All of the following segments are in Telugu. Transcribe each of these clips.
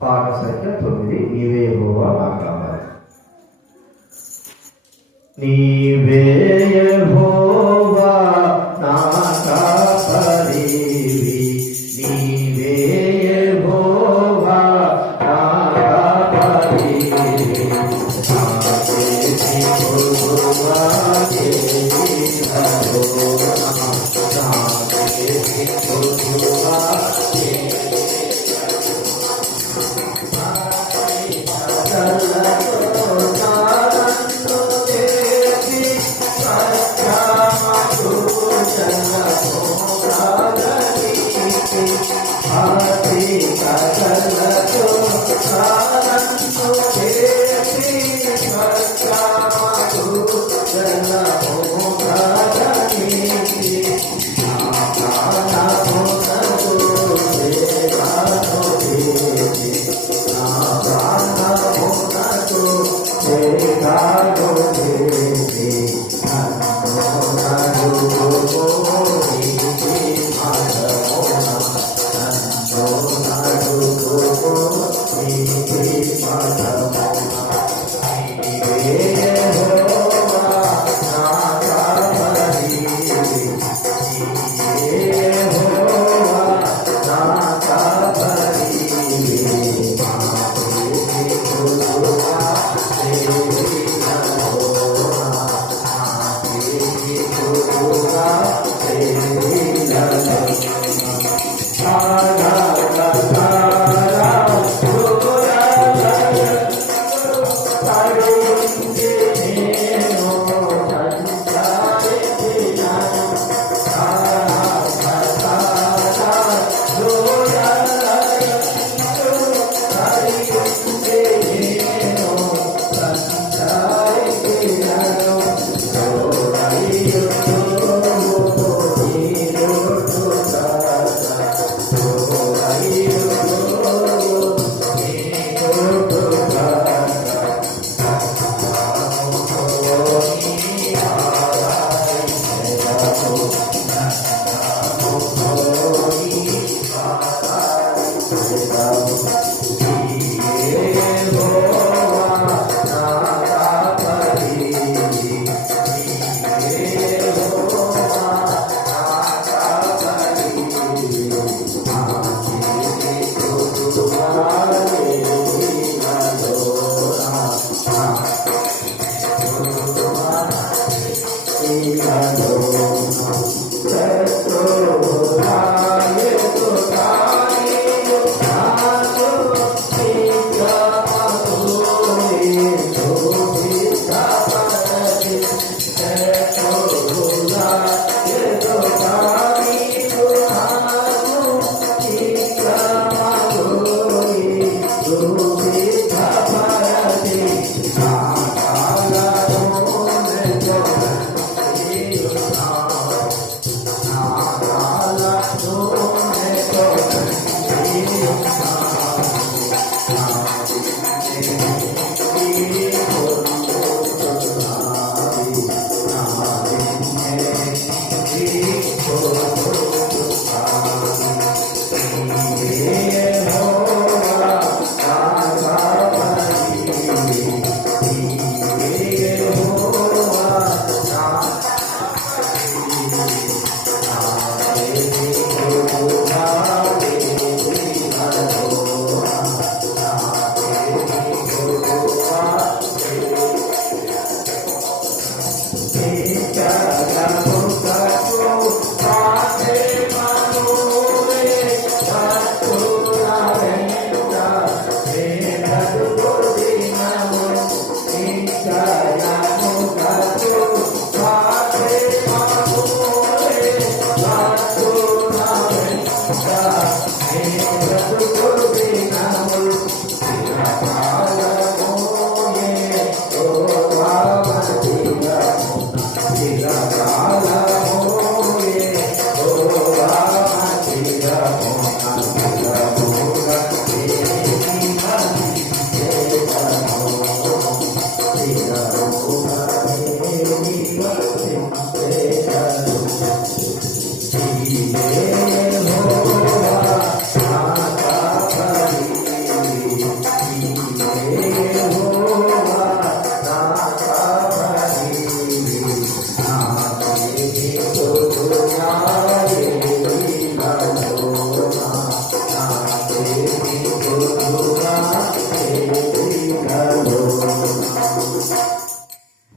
పాట సంఖ్య 9. నీవే యెహోవా నా కాపరి. నీవే యెహోవా నా కాపరివి, నీవే యెహోవా నా కాపరివి.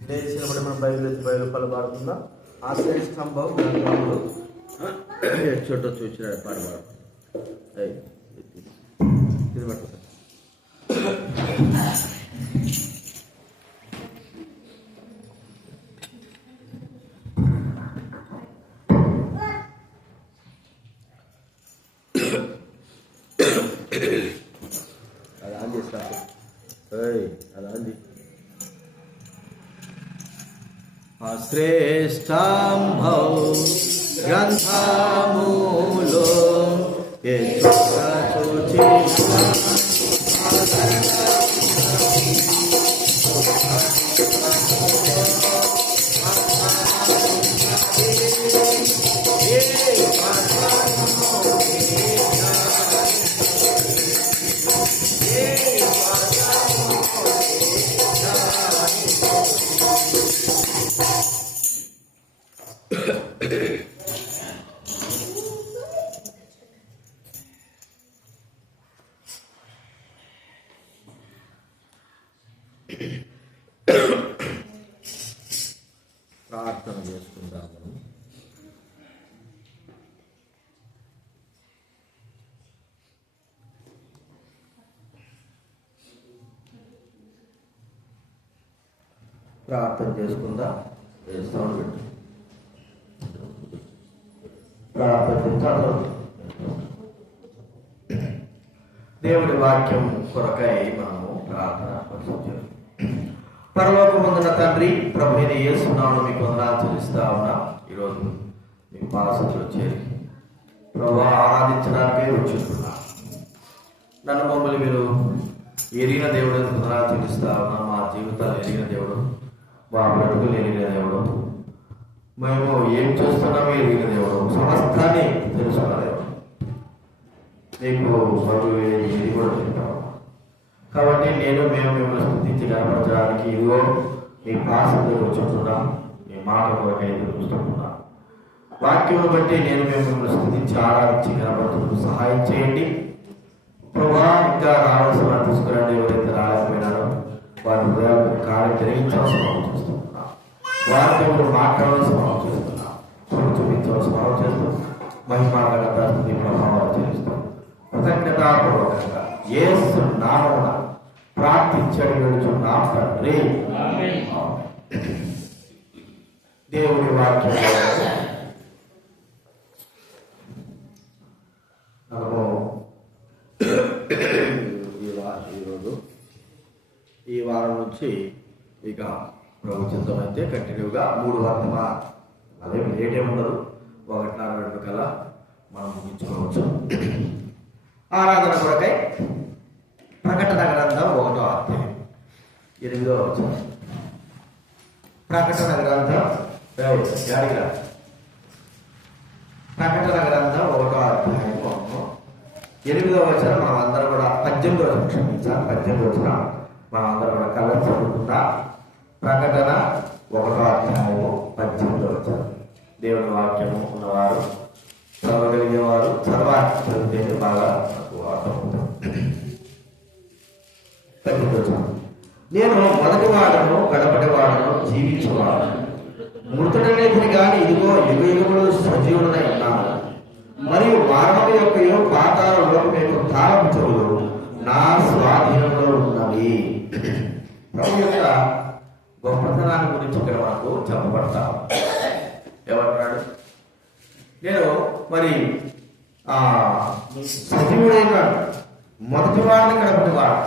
లేచినప్పుడు మనం బయలు పాడుకుందాం. ఆశ్రయ స్తంభం గ్రంథములు చోట చూసిన పాడబాడు ఇది పట్టుకుంటా. అది ఆన్ చేస్తా, అది ఆన్ చేసి శ్రేష్టంభౌ గ్రంథములో చూచి ప్రార్థన చేసుకుందాము. ప్రార్థన చేసుకుందాం. ప్రార్థించాలి. దేవుడి వాక్యం కొరకై మనము ప్రార్థన చేస్తాం. పరలోకమందున తండ్రి, ప్రభు అయిన యేసు నామమున మీకు వందనాలు చెల్లిస్తా ఉన్నా. ఈరోజు మీ పాదసంలో చేరి ప్రభు ఆరాధించడానికే వచ్చుతున్నా. నన్ను మమ్మల్ని మీరు ఎరిగిన దేవుడు వందనాలు చెల్లిస్తా ఉన్నా. మా జీవితాలు ఎరిగిన దేవుడు, మా బ్రతుకులు ఎరిగిన దేవుడు, మేము ఏం చేస్తున్నామో ఎరిగిన దేవుడు, సమస్తాన్ని తెలుసుకున్న దేవుడు, మీకు బరువు ఏది కూడా చెప్పాము. కాబట్టి మేము మిమ్మల్ని స్థుతించి కనపరచడానికి ఇదిగో మీ పాసంలో వచ్చుతున్నాం. మీ మాట కొరకై చూస్తున్నాం. వాక్యం బట్టి నేను మిమ్మల్ని స్థుతించి ఆరాధించి కనపరచుకు సహాయం చేయండి ప్రభా. ఇంకా రావాల్సిన తీసుకురండి. ఎవరైతే రాలేకపోయినారో వారి హృదయాలకు కార్యం జరిగించాల్సిన చేస్తున్నాం. వారితో మాట్లాడాల్సిన చేస్తున్నాం. చూపించవలసిన చేస్తున్నాం. మహిమాగత ప్రభావాలు చేస్తాం. కృతజ్ఞతాపూర్వకంగా యేసు నామమున ప్రార్థించడి వెళుచున్నాం తండ్రి. దేవుడి వాక్యం ఈరోజు ఈ వారం నుంచి ఇక ప్రభుత్వం అయితే కంటిన్యూగా 3 వర్తమా అదేమి లేట్ ఏముండదు. 1:30 కల్లా మనం ముగించుకోవచ్చు. ఆరాధన కొరకై ప్రకటన గ్రంథం 1వ అధ్యాయం 8వ వచనం. ప్రకటన గ్రంథం ప్రకటన గ్రంథం 1వ అధ్యాయం 8వ వచనం. మనం అందరం కూడా 18వ వచనం, క్షమించాలి 18వ వచనం మనం అందరం కూడా కలర్ చదువుకుంటా. ప్రకటన 1వ అధ్యాయము 18వ వచనం. దేవుని వాక్యము ఉన్నవారు, చదవగలిగే వారు చదవాలి. చదివితే బాగా నాకు అర్థమవుతుంది. నేను మొదటి వాడను, గడపటి వాడను, జీవించేవాడను, మృతుడనేది కానీ ఇదిగో యుగ యుగములు సజీవుడనై ఉన్నాను. మరియు మానవుల యొక్క పాతాల లోకం యొక్క తాళపు చెవులు నా స్వాధీనంలో ఉన్నవి. ప్రభు యొక్క గొప్పతనాన్ని గురించి ఇక్కడ మనకు చెప్పబడతాం. ఏమంటున్నాడు? నేను మరి సజీవుడైన మొదటి వాడిని గడపటి వాడు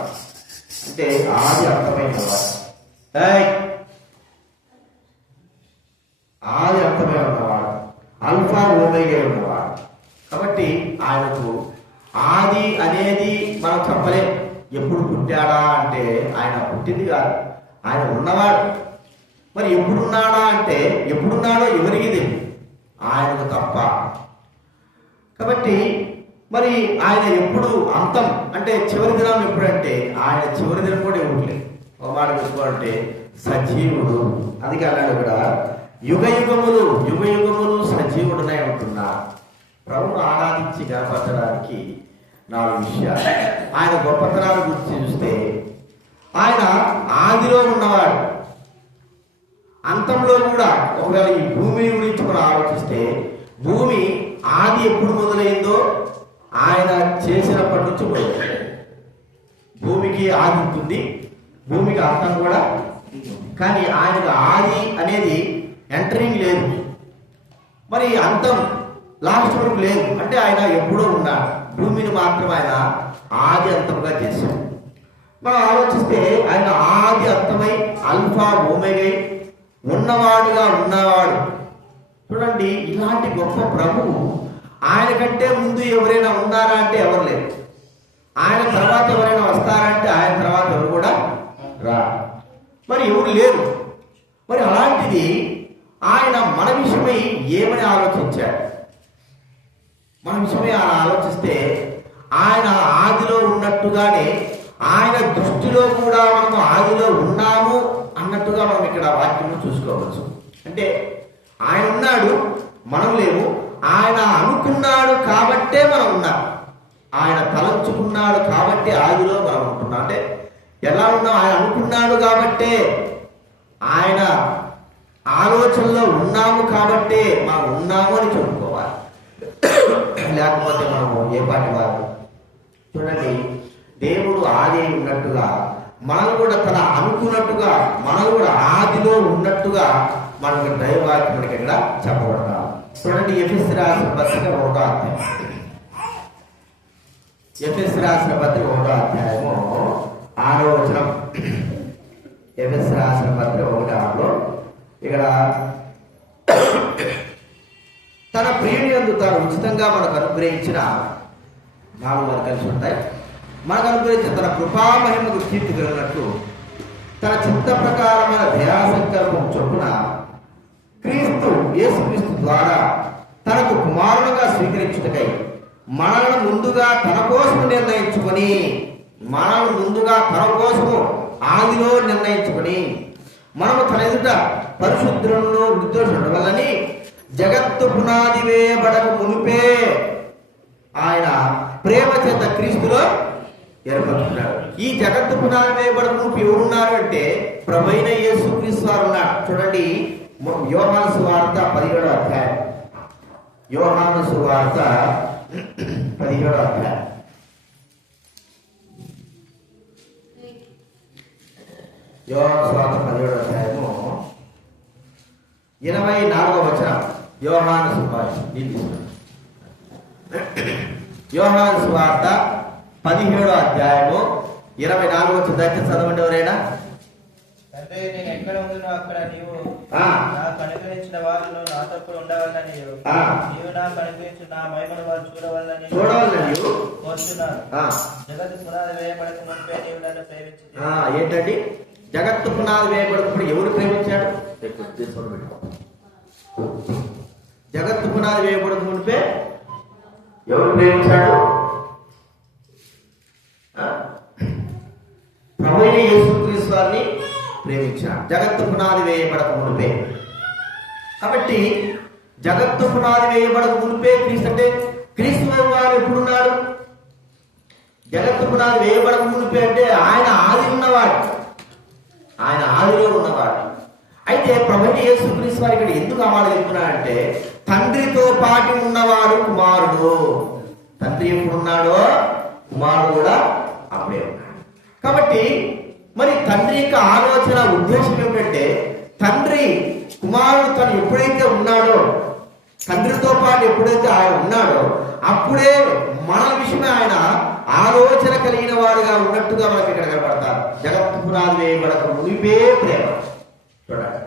అంటే ఆది అర్థమైన వాడు, ఆది అర్థమై ఉన్నవాడు, అల్ఫా ఓమేగా ఉన్నవాడు. కాబట్టి ఆయనకు ఆది అనేది మనం చెప్పలేం. ఎప్పుడు పుట్టాడా అంటే ఆయన పుట్టింది కాదు, ఆయన ఉన్నవాడు. మరి ఎప్పుడున్నాడా అంటే ఎప్పుడున్నాడో ఎవరికి తెలియదు, ఆయనకు తప్ప. కాబట్టి మరి ఆయన ఎప్పుడు అంతం అంటే చివరి దినం ఎప్పుడంటే ఆయన చివరి దినం కూడా ఇవ్వట్లేదు. ఒక మాట పెట్టుకోవాలంటే సజీవుడు. అందుకే అన్నాడు ఇక్కడ యుగ యుగములు యుగ యుగములు సజీవుడునై ఉంటున్నా. ప్రభువును ఆరాధించి కనపరచడానికి 4 విషయాలు. ఆయన గొప్పతనాన్ని గురించి చూస్తే ఆయన ఆదిలో ఉన్నవాడు. అంతంలో కూడా ఒకవేళ ఈ భూమి గురించి మనం ఆలోచిస్తే భూమి ఆది ఎప్పుడు మొదలైందో ఆయన చేసినప్పటి నుంచి మొదలైంది. భూమికి ఆది ఉంటుంది, భూమికి అంతం కూడా, కానీ ఆయనకు ఆది అనేది ఎంటరింగ్ లేదు, మరి అంతం లాస్ట్ వరకు లేదు. అంటే ఆయన ఎప్పుడో ఉన్నాడు, భూమిని మాత్రం ఆయన ఆది అంతముగా చేశాడు. మనం ఆలోచిస్తే ఆయన ఆది అంతమై అల్ఫా ఓమెగై ఉన్నవాడుగా ఉన్నవాడు. చూడండి, ఇలాంటి గొప్ప ప్రభువు ఆయన కంటే ముందు ఎవరైనా ఉన్నారా అంటే ఎవరు లేరు. ఆయన తర్వాత ఎవరైనా వస్తారంటే ఆయన తర్వాత ఎవరు కూడా రా, మరి ఎవరు లేరు. మరి అలాంటిది ఆయన మన విషయమై ఏమని ఆలోచించాడు? మన విషయమై ఆలోచిస్తే ఆయన ఆదిలో ఉన్నట్టుగానే ఆయన దృష్టిలో కూడా మనం ఆదిలో ఉన్నాము అన్నట్టుగా మనం ఇక్కడ వాక్యంలో చూసుకోవచ్చు. అంటే ఆయన ఉన్నాడు, మనం లేము. ఆయన అనుకున్నాడు కాబట్టే మనం ఉన్నాం. ఆయన తలంచుకున్నాడు కాబట్టి ఆదిలో మనం ఉంటున్నాం. అంటే ఎలా ఉన్నాం? ఆయన అనుకున్నాడు కాబట్టే, ఆయన ఆలోచనలో ఉన్నాము కాబట్టే మనం ఉన్నాము అని చెప్పుకోవాలి. లేకపోతే మనము ఏ పాటి వారు? చూడండి, దేవుడు ఆది ఉన్నట్టుగా మనం కూడా తన అనుకున్నట్టుగా మనం కూడా ఆదిలో ఉన్నట్టుగా మనకు దైవవాక్యం మనకి ఇక్కడ చెప్పబడతాం. చూడండి, ఎఫెసీ రాసిన పత్రిక 1వ అధ్యాయం. ఎఫెసీ రాసిన పత్రిక 1వ అధ్యాయము 6వ వచనం. ఎఫెసీ రాసిన పత్రిక 1:6లో ఇక్కడ తన ప్రియుని యందు తాను ఉచితంగా మనకు అనుగ్రహించిన 4 వరకు కలిసి ఉంటాయి. మనకు అనుగ్రహించిన తన కృపామహిమకు కీర్తి కలిగినట్లు తన చిత్త ప్రకారమైన దయాసంకల్పం చొప్పున యేసుక్రీస్తు ద్వారా తనకు కుమారునిగా స్వీకరించుటకై మనలను ముందుగా తన కోసము ఆదిలో నిర్ణయించుకొని మనము తన ఎదుట పరిశుద్ధులను నిర్దోషుడు వల్లని జగత్తు పునాది వేయబడక మునిపే ఆయన ప్రేమ చేత క్రీస్తులో ఏర్పడుతున్నాడు. ఈ జగత్తు పునాది వేయబడక మునిపి ఎవరున్నారు అంటే ప్రభువైన యేసుక్రీస్తు వారు ఉన్నారు. చూడండి, యోహాను సువార్త 17వ అధ్యాయం. యోహాను సువార్త 17వ అధ్యాయం. యోహాను సువార్త 17వ అధ్యాయము 24వ వచనం. యోహాను సువార్త 17వ అధ్యాయము 24వ వచనం దయచేసి చదవండి ఎవరైనా. తండ్రి, నేను ఎక్కడ ఉండునో అక్కడ నీవు నాకు అనుగ్రహించిన వారిలో నాతో కూడా ఉండవాలని నీవు నాకు అనుగ్రహించిన నా మహిమను వారు చూడవాలని కోరుచున్నాను. జగత్తు పునాది వేయబడక మునిపే నీవు నన్ను ప్రేమించావు. ఏంటండి? జగత్తు పునాది వేయబడకప్పుడు ఎవరు ప్రేమించాడు? జగత్తు పునాది వేయబడక మునిపే ఎవరు ప్రేమించాడు? ప్రభువైన యేసుక్రీస్తు వారిని ప్రేమించాడు. జగత్తు పునాది వేయబడక మునిపే. కాబట్టి జగత్తు పునాది వేయబడక మునిపే క్రీస్తు. అంటే క్రీస్తు వారు ఎప్పుడున్నాడు? జగత్తు పునాది వేయబడక మునిపే అంటే ఆయన ఆది ఉన్నవాడు, ఆయన ఆదిలో ఉన్నవాడు. అయితే ప్రభువైన యేసుక్రీస్తు వారు ఇక్కడ ఎందుకు అవాడు చెప్తున్నాడంటే తండ్రితో పాటు ఉన్నవాడు కుమారుడు. తండ్రి ఎప్పుడున్నాడో కుమారుడు కూడా అప్పుడే ఉన్నాడు. కాబట్టి మరి తండ్రి యొక్క ఆలోచన ఉద్దేశం ఏమిటంటే తండ్రి కుమారుడు తను ఎప్పుడైతే ఉన్నాడో, తండ్రితో పాటు ఎప్పుడైతే ఆయన ఉన్నాడో అప్పుడే మన విషయమే ఆయన ఆలోచన కలిగిన వాడుగా ఉన్నట్టుగా మనకి ఇక్కడ కనబడతారు. జగత్తు పునాది వేయబడక మునిపే ప్రేమ. చూడండి,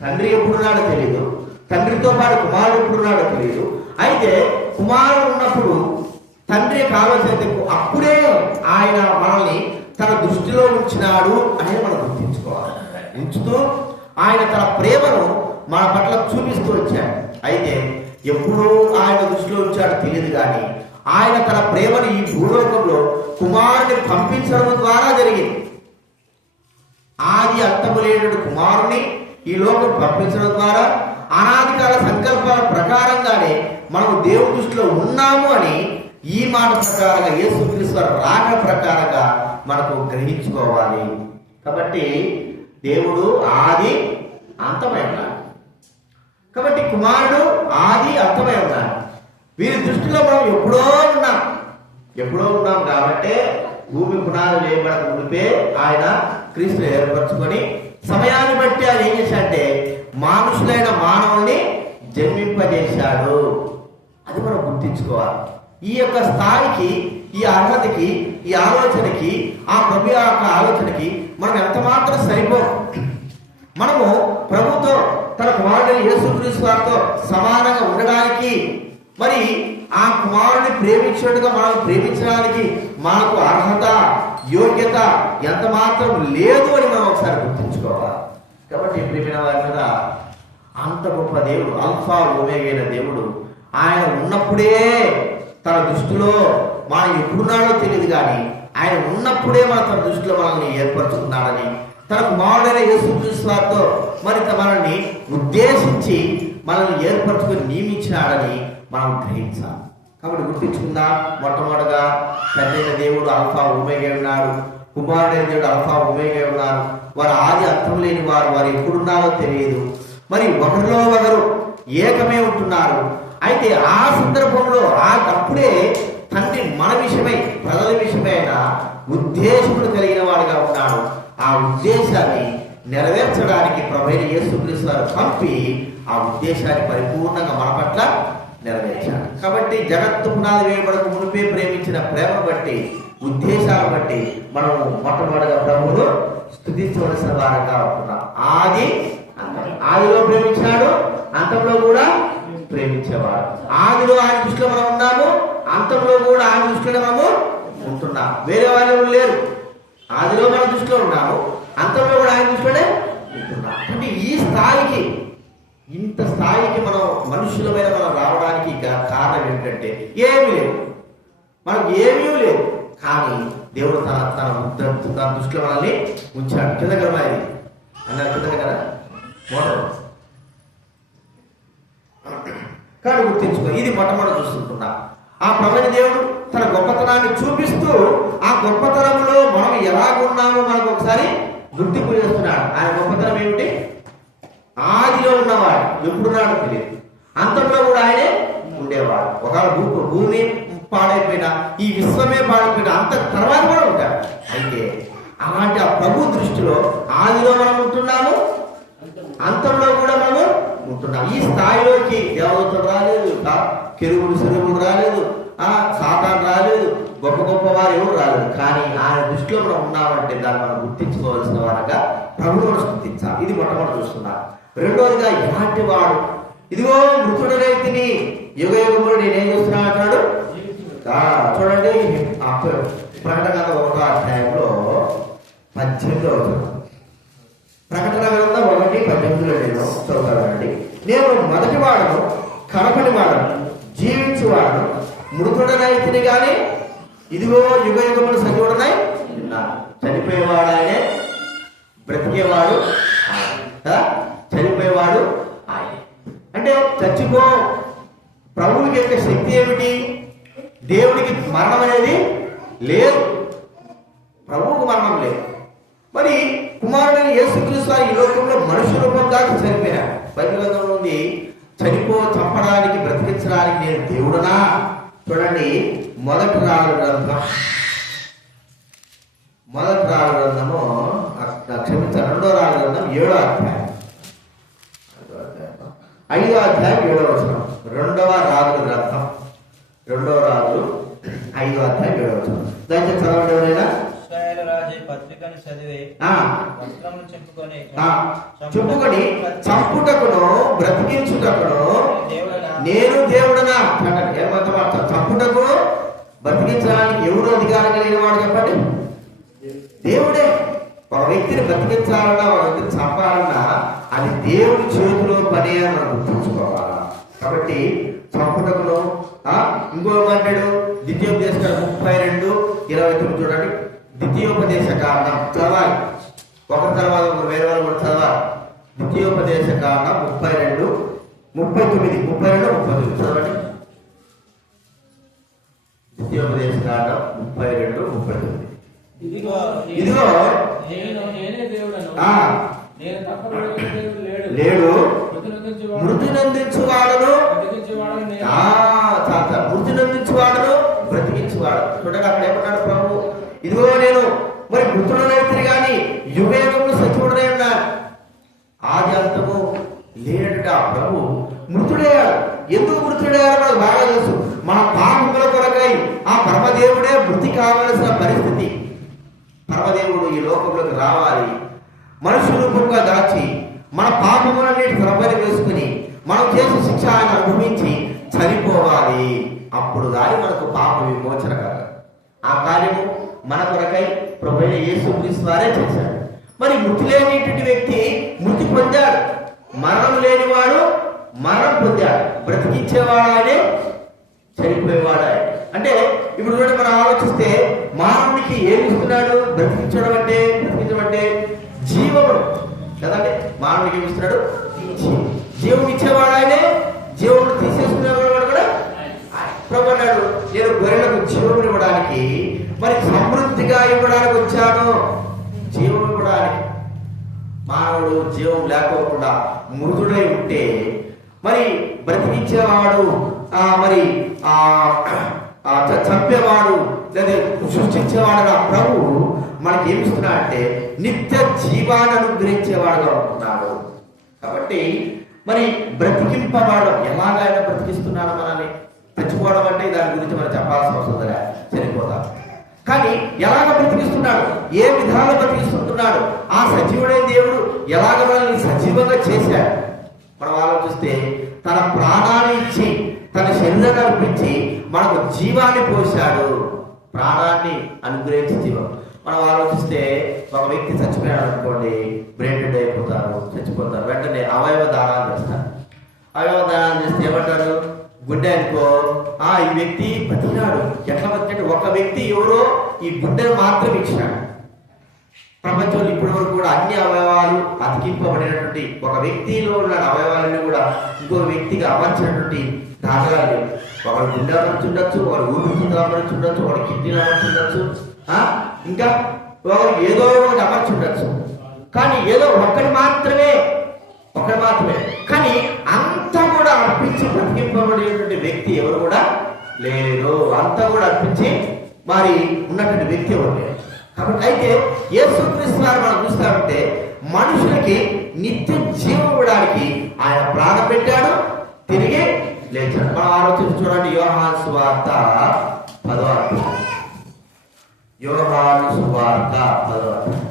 తండ్రి ఎప్పుడున్నాడో తెలియదు, తండ్రితో పాటు కుమారుడు ఎప్పుడున్నాడో తెలియదు. అయితే కుమారుడు ఉన్నప్పుడు తండ్రి యొక్క ఆలోచన అప్పుడే ఆయన మనల్ని తన దృష్టిలో ఉంచినాడు అనేది మనం గుర్తించుకోవాలి. ఉంచుతూ ఆయన తన ప్రేమను మన పట్ల చూపిస్తూ వచ్చాడు. అయితే ఎప్పుడు ఆయన దృష్టిలో ఉంచాడో తెలియదు, కానీ ఆయన తన ప్రేమను ఈ భూలోకంలో కుమారుని పంపించడం ద్వారా జరిగింది. ఆది అంతము లేనటువంటి కుమారుని ఈ లోకం పంపించడం ద్వారా అనాది కాల సంకల్పాల ప్రకారంగానే మనం దేవుని దృష్టిలో ఉన్నాము అని ఈ మాట ప్రకారంగా యేసుక్రీస్తు రాక ప్రకారంగా మనకు గ్రహించుకోవాలి. కాబట్టి దేవుడు ఆది అంతమై ఉన్నాడు. కాబట్టి కుమారుడు ఆది అంతమై ఉన్నాడు. వీరి దృష్టిలో మనం ఎప్పుడో ఉన్నాం కాబట్టి భూమి పునాది వేయబడక మునిపే ఆయన క్రీస్తుని ఏర్పరచుకొని సమయాన్ని బట్టి ఆయన ఏం చేశాడంటే మానుషులైన మానవుల్ని జన్మింపజేశాడు. అది మనం గుర్తించుకోవాలి. ఈ యొక్క స్థాయికి, ఈ అర్హతకి, ఈ ఆలోచనకి, ఆ ప్రభు యొక్క ఆలోచనకి మనం ఎంత మాత్రం సరిపోం. మనము ప్రభుతో తన కుమారుడైన యేసుక్రీస్తు వారితో సమానంగా ఉండడానికి, మరి ఆ కుమారుడిని ప్రేమించినట్టుగా మనం ప్రేమించడానికి మనకు అర్హత, యోగ్యత ఎంత మాత్రం లేదు అని మనం ఒకసారి గుర్తుంచుకోవాలి. కాబట్టి ప్రియమైన వారి మీద అంత గొప్ప దేవుడు, అల్ఫా ఒమేగా అయిన దేవుడు, ఆయన ఉన్నప్పుడే తన దృష్టిలో మనం ఎప్పుడున్నాడో తెలియదు కానీ ఆయన ఉన్నప్పుడే తన దృష్టిలో మనల్ని ఏర్పరచుకున్నాడని, తన కుమారుడైన యేసుక్రీస్తు వారితో మరి మనల్ని ఉద్దేశించి మనల్ని ఏర్పరచుకొని నియమించినాడని మనం గ్రహించాలి. కాబట్టి గుర్తించుకుందాం. మొట్టమొదటిగా తండ్రి దేవుడు అల్ఫా ఒమేగా ఉన్నాడు, కుమారుడైన దేవుడు అల్ఫా ఒమేగా ఉన్నారు. వారు ఆది అంతం లేని వారు, వారు ఎప్పుడున్నారో తెలియదు. మరి ఒకరిలో ఒకరు ఏకమే ఉంటున్నారు. అయితే ఆ సందర్భంలో అప్పుడే తండ్రి మన విషయమై, ప్రజల విషయమైన ఉద్దేశములు కలిగిన వాడుగా ఉన్నాడు. ఆ ఉద్దేశాన్ని నెరవేర్చడానికి ప్రభువైన యేసుక్రీస్తు వారు పంపి ఆ ఉద్దేశాన్ని పరిపూర్ణంగా మన పట్ల నెరవేర్చాడు. కాబట్టి జగత్తు పునాది వేయబడక మునిపే ప్రేమించిన ప్రేమను బట్టి, ఉద్దేశాలను బట్టి మనము మొట్టమొదటిగా ప్రభువును స్తుతించవలసిన వారంగా ఉంటున్నాం. ఆదిలో ప్రేమించాడు, అంతంలో కూడా ప్రేమించేవాడు. ఆదిలో ఆయన దృష్టిలో మనం ఉన్నాము, అంతంలో కూడా ఆయన దృష్టిలో మనము ఉంటున్నాం. వేరే వాళ్ళు లేరు. ఆదిలో మన దృష్టిలో ఉన్నాము, అంతంలో కూడా ఆయన దృష్టిలోనే ఉంటున్నాం. అంటే ఈ స్థాయికి, ఇంత స్థాయికి మనం మనుషులమైన మనం రావడానికి కారణం ఏంటంటే ఏమీ లేదు, మనకు ఏమీ లేదు. కానీ దేవుడు తన దృష్టిలో మనల్ని ఉంచాడు. కింద కదా ఇది అన్నారు, కింద కదా మోటార్. కానీ గుర్తించుకో, ఇది మొట్టమొదటి చూస్తుంటున్నా. ఆ ప్రపంచ దేవుడు తన గొప్పతనాన్ని చూపిస్తూ ఆ గొప్పతనంలో మనం ఎలాగున్నామో మనకు ఒకసారి గుర్తింపు చేస్తున్నాడు. ఆయన గొప్పతనం ఏమిటి? ఆదిలో ఉన్నవాడు, ఎప్పుడున్నాడో తెలియదు, అంతంలో కూడా ఆయనే ఉండేవాడు. ఒకవేళ భూమి పాడైపోయినా, ఈ విశ్వమే పాడైపోయినా అంత తర్వాత కూడా ఉంటాడు. అయితే అలాంటి ఆ ప్రభు దృష్టిలో ఆదిలో మనం ఉంటున్నాము, అంతంలో కూడా మనం ఉంటున్నాం. ఈ స్థాయిలోకి దేవతలు రాలేదు, కెరువులు సెరువులు రాలేదు, సాతాను రాలేదు, గొప్ప గొప్ప వారు ఎవరు రాలేదు. కానీ ఆయన దృష్టిలో మనం ఉన్నామంటే దాన్ని మనం గుర్తించుకోవాల్సిన వారంగా ప్రభువును స్తుతించాలి. ఇది మొట్టమొదటి చూస్తున్నాం. రెండోదిగా ఇలాంటి వాడు, ఇదిగో మృతుడనైతిని, యుగ యుగములు నేనేం చేస్తున్నా అంటాడు. చూడండి, ప్రకటన 1వ అధ్యాయంలో 18వ వచనం. ప్రకటన గ్రంథం 1:18 నేను చదువుతానండి. నేను మొదటి వాడను, కడపటి వాడను, జీవించువాడను, మృతుడనైతిని కానీ ఇదిగో యుగ యుగములు సజీవుడనై ఉన్నాను. చనిపోయేవాడు ఆయనే, బ్రతికేవాడు చనిపోయేవాడు ఆయన. అంటే చచ్చిపో. ప్రభువుకి యొక్క శక్తి ఏమిటి? దేవుడికి మరణం అనేది లేదు, ప్రభువుకు మరణం లేదు. మరి కుమారుడైన యేసుక్రీస్తు ఈ లోకంలో మనుష్య రూపం దాకా చనిపోయాడు. బైబిల్ గ్రంథంలో ఉంది, చంపడానికి బ్రతికించడానికి నేను దేవుడనా. చూడండి, మొదటి రాళ్ళ గ్రంథము 2వ రాళ్ళ గ్రంథం 7వ అధ్యాయం 5వ అధ్యాయం 7వ వచనం. 2వ రాజుల గ్రంథం 2వ రాజులు 5వ అధ్యాయం 7వ వచనం. దయచేసి చదవండి ఎవరైనా. పత్రికను చదివి చెప్పుకొని చంపుటకును బ్రతికించుటకును నేను దేవుడనా. చంపుటకు బ్రతికించడానికి ఎవరు అధికారం కలిగిన వాడు చెప్పండి? దేవుడే. ఒక వ్యక్తిని బ్రతికించాలన్నా, ఒక వ్యక్తిని చంపాలన్నా అది దేవుడి చేతిలో పని అని మనం గుర్తుంచుకోవాలా. కాబట్టి చంపుటకును ఇంకో మాట్లాడు ద్వితీయోపదేశకాండం 32:29 చూడండి. ద్వితీయోపదేశకాండం చదవాలి, ఒకరి తర్వాత వేరే వాళ్ళు కూడా చదవాలి. ద్వితీయోపదేశకాండం 32:39 చదవండి. ద్వితీయోపదేశకాండం 32:39. ఇదిగో ఇదిగో నేనే దేవుడను, ఆ నేను తప్ప వేరొక దేవుడు లేడు, మృతి మృతి నందించువాడను నేను. మృతి నందించువాడను బ్రతికించువాడు. చూడండి అక్కడ ఏమన్నాడు ప్రభు, ఇదిగో నేను మరి మృతుడనైతే గాని యుగయుగములు సజీవుడనే ఉన్నాను. ఆది అంతము లేడట ప్రభు మృతుడయ్యాడు. ఎందుకు మృతుడయ్యాడు మనకు బాగా తెలుసు. మన పాపముల కొరకై ఆ పరమదేవుడే మృతి కావలసిన పరిస్థితి. పరమదేవుడు ఈ లోకంలోకి రావాలి, మనుషు రూపంగా దాచి మన పాపములన్నిటి తలపై వేసుకుని మనం చేసే శిక్ష ఆయన అనుభవించి చనిపోవాలి. అప్పుడు దాని మనకు పాప విమోచన కాదు. ఆ కార్యము మన కొరకై ప్రభువైన యేసుక్రీస్తు వారే చేశాడు. మరి మృతి లేనిటువంటి వ్యక్తి మృతి పొందాడు, మరణం లేనివాడు మరణం పొందాడు, బ్రతికించేవాడు ఆయనే, చనిపోయేవాడు ఆయన. అంటే ఇప్పుడు చూడండి, మనం ఆలోచిస్తే మానవునికి ఏమి ఇస్తున్నాడు? బ్రతికించడం అంటే జీవము కదండి. మానవునికి ఏమి ఇస్తున్నాడు? జీవం ఇచ్చేవాడు ఆయనే, జీవమును తీసేసుకునేవాడు కూడా ప్రభు అన్నాడు, నేను గొర్రెలకు జీవం ఇవ్వడానికి, మరి సమృద్ధిగా ఇవ్వడానికి వచ్చాను. జీవం ఇవ్వడానికి. మానవుడు జీవం లేకోకుండా మృదుడై ఉంటే మరి బ్రతికించేవాడు మరి చంపేవాడు లేదా సృష్టించేవాడు ప్రభు మనకి ఏమిస్తున్నా అంటే నిత్య జీవాన్ని అనుగ్రహించేవాడుగా ఉంటున్నాడు. కాబట్టి మరి బ్రతికింపవాడు ఎలాగైనా బ్రతికిస్తున్నాడు మనల్ని. చచ్చిపోవడం అంటే దాని గురించి మనం చెప్పాల్సిన అవసరం లేదు, చనిపోతాం. కానీ ఎలాగ బ్రతికిస్తున్నాడు, ఏ విధాలు బ్రతికిస్తున్నాడు, ఆ సజీవుడైన దేవుడు ఎలాగ మనల్ని సజీవంగా చేశాడు. మనం ఆలోచిస్తే తన ప్రాణాన్ని ఇచ్చి తన శరీరాన్ని అర్పించి మనకు జీవాన్ని పోశాడు. ప్రాణాన్ని అనుగ్రహించి జీవం. మనం ఆలోచిస్తే ఒక వ్యక్తి చచ్చిపోయాడు అనుకోండి, బ్రెయిన్ డెడ్ అయిపోతారు, చచ్చిపోతారు. వెంటనే అవయవ దానాలు చేస్తారు. అవయవ దానాలు చేస్తే ఏమంటారు? గుండె అనుకో, ఈ వ్యక్తి బతికినాడు. ఎట్లా బతికంటే ఒక వ్యక్తి ఎవరో ఈ గుండెను మాత్రం ఇచ్చినాడు. ప్రపంచంలో ఇప్పటి వరకు కూడా అన్ని అవయవాలు అతికింపబడినటువంటి ఒక వ్యక్తిలో ఉన్న అవయవాలన్నీ కూడా ఇంకో వ్యక్తికి అమర్చినటువంటి దాఖలాలు లేవు. ఒకరు గుండె అమర్చి ఉండొచ్చు, ఒకరు ఊపిరితిత్తులు అమర్చి ఉండొచ్చు, ఒకరు కిడ్నీలు అమర్చి ఉండొచ్చు, ఇంకా ఒకరు ఏదో ఒకటి అమర్చి ఉండొచ్చు. కానీ ఏదో ఒకటి మాత్రమే కానీ అంతా కూడా అర్పించి బ్రతికింపబడేటువంటి వ్యక్తి ఎవరు కూడా లేరు. అంతా కూడా అర్పించి మరి ఉన్నటువంటి వ్యక్తి ఎవరు లేరు. కాబట్టి అయితే యేసుక్రీస్తు వారు మనం చూస్తామంటే మనుషులకి నిత్య జీవం ఇవ్వడానికి ఆయన ప్రాణం పెట్టాడు, తిరిగి లేచాడు. మనం ఆలోచించి చూడండి, యోహాను సువార్త 10వ అధ్యాయం. యోహాను సువార్త 10వ అధ్యాయం